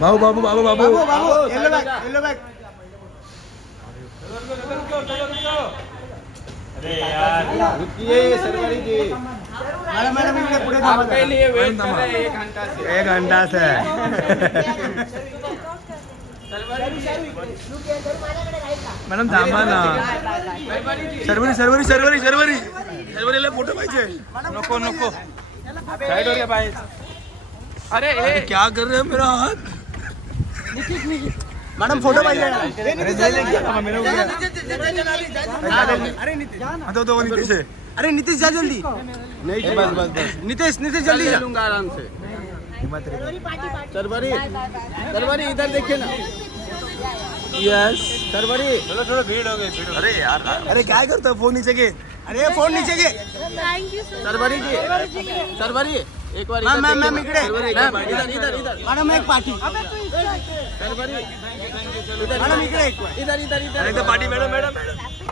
बाबू बाबू बाबू बाबू yellow bag yellow bag अरे यार रुकिए सरकारी जी मॅडम मॅडम इकडे पुढे थांबा आपके लिए वेट कर रहे हैं 1 घंटा से 1 घंटा से मॅडम थांबा ना सर्वरी सर्वरी सर्वरी सर्वरी सर्वरीला फोटो पाहिजे नको नको साइड हो गया भाई अरे अरे क्या कर रहे हो मेरा हाथ मॅडम फोटो पाहिजे अरे दे ले क्या मेरे को अरे नितीश हाँ तो नीचे से अरे नितीश जा जल्दी नहीं बस बस बस नितीश नितीश जल्दी जा लूंगा आराम से सरवरी सरवरी इधर देखिए ना यस सरवरी चलो थोड़ा भीड़ हो गई अरे यार अरे क्या करता है फोन नीचे के अरे फोन नीचे घे थैंक यू सो सरवरी जी सरवरी एक बार मैम, इधर मैम, देखिए इकडे. ना। मैम, इधर इधर इधर मॅडम एक पाठी सरवरी मॅडम इकडे एक इधर इधर अरे इधर पार्टी मैडम मैडम मैडम